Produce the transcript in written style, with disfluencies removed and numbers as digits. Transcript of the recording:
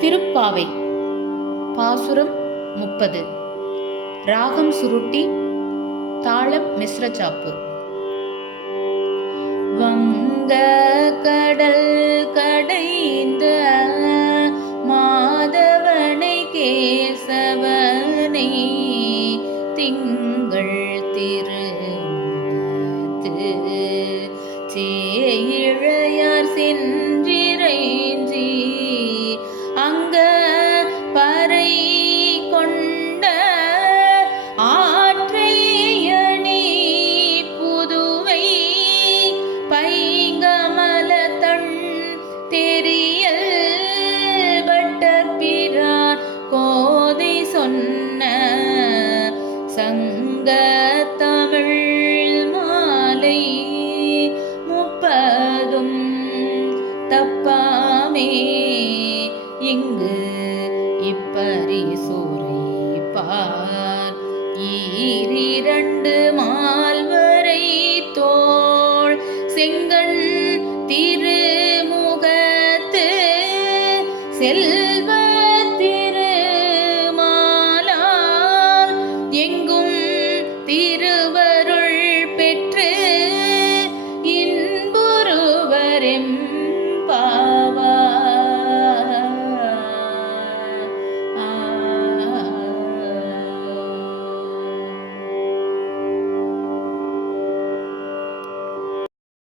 திருப்பாவை. பாசுரம் 30. ராகம் சுருட்டி, தாளம் மிஸ்ரச்சாப்பு. வங்க கடல் கடைந்த மாதவனை கேசவனை திங்கள் திருத்து சேயிழையார் சென்றிரைஞ்சி அங்க பறை கொண்ட ஆற்றையணி புதுவை பைங்கமலத்தண் தெரியல் பட்டர்பிரான் கோதை சொன்ன சங்க தமிழ் மாலை 30 தப்பாமே இங்கு இப்பரிசுரைப்பார் ஈரிரண்டு மால்வரை தோள் செங்கண் திருமுகத்து செல்வ